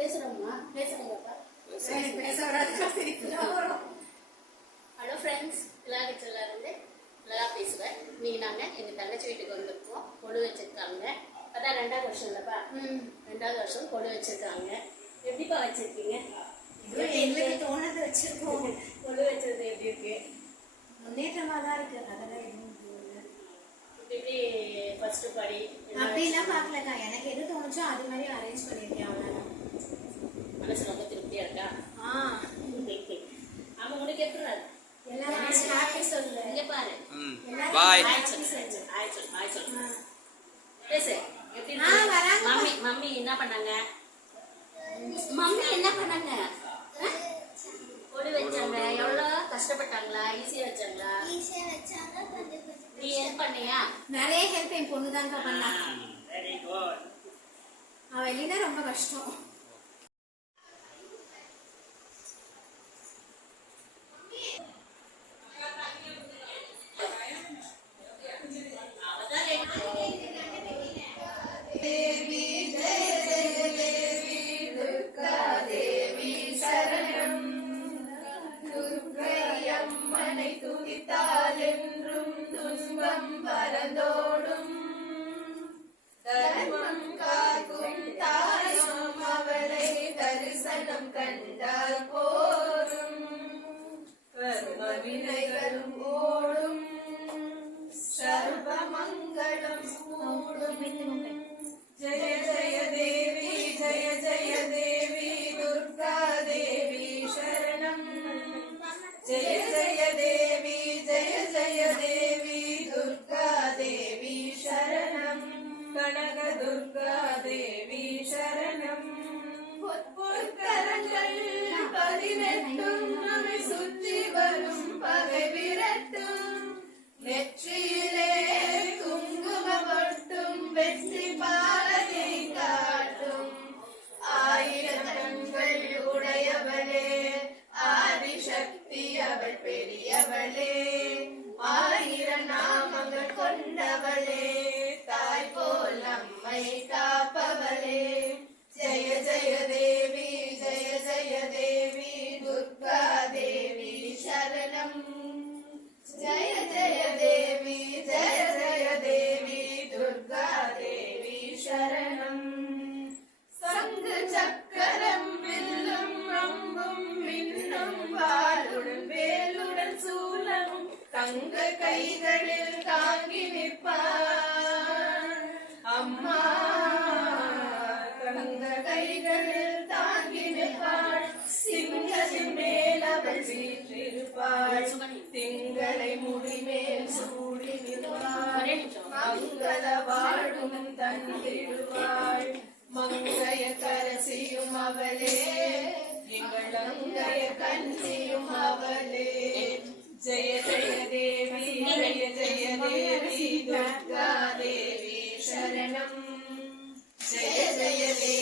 Hello friends, எல்லாரும் நல்லா பேசுவேன். இன்னைக்கு நாங்கள் எங்கள் தங்கச்சி வீட்டுக்கு வந்திருக்கோம். கொடு வச்சிருக்காங்க. அதான் 2வது வருஷம் இல்லைப்பா? 2வது வருஷம் கொடு வச்சிருக்காங்க. எப்படிப்பா வச்சிருக்கீங்க? எங்களுக்கு தோணது வச்சிருக்கோம். கொடு வச்சது எப்படி இருக்கு? முன்னேற்றமாக தான் இருக்கு. அதெல்லாம் எதுவும் எப்படி ஃபர்ஸ்ட் படி அப்படிலாம் பார்க்கலக்கா. எனக்கு எது தோணுச்சோ அது மாதிரி அரேஞ்ச் பண்ணியிருக்கேன். அவ்வளோதான். மனசு ரொம்ப திருப்தியா இருக்கா? ஆமா, உனக்கு எப்படி எல்லாம் ஹாப்பி சொல்லு. இங்க பாரு. பாய். பேசு. எப்படி மம்மி என்ன பண்ணாங்க? கொடு வச்சாங்க. எவ்வளவு கஷ்டப்பட்டாங்களா? ஈஸியா வச்சாங்களா? நீ ஹெல்ப் பண்ணியா? நிறைய ஹெல்ப் என் பொண்ணு தாங்க பண்ணா. Very good. அவ இல்லைன்னா ரொம்ப கஷ்டம். தேவி ஜெய ஜெய தேவி துர்கா தேவி சரணம். துர்க்கை அம்மனை துதித்தால் என்றும் துன்பம் பறந்தோடும். தர்மம் காக்கும் தாயும் அவளை தரிசனம் கண்டால் போரும். கர்ம வினைகளும் ஓடும். சர்வ மங்களம் கூடும். जय जय देवी जय जय देवी दुर्गा देवी शरणम. जय जय देवी जय जय देवी दुर्गा देवी शरणम. कनक दुर्गा देवी शरणम. பொற்கரங்கள் 18 நம்மை சுற்றி வரும் பகை விரட்டும். நெற்றியிலே குங்குமப்பட்டும் வெற்றி பாலனை காட்டும். 1000 கண்கள் உடையவளே ஆதிசக்தி அவள் பெரியவளே. 1000 நாமங்கள் கொண்டவளே தாய் போல் நம்மை காப்பவளே. ஜெய ஜெய தேவி ஜெய ஜெய தேவி துர்கா தேவி சரணம். जय जय देवी जय जय देवी दुर्गा देवी शरणम. संग चक्करम विल्लुम अम्बुम मिन्नुम वाளுடன் வேலுடன் சூலமும் தங்க கைகளில் தாங்கி நிற்பார் அம்மா. தங்க கைகளில் தாங்கி நிற்பாள். சிங்கத்தின் மேல் அவள் வீற்றிருப்பாள். திங்களை முடிமேல் சூடி நிற்பாள். மங்கள வாழும் தந்திடுவாள். மங்கைய கரசியும் அவளே எங்கள் அங்கைய கன்னியும் அவளே. ஜெய ஜெய தேவி ஜெய ஜெய தேவி துர்கா தேவி சரணம். ஜெய ஜெய தேவி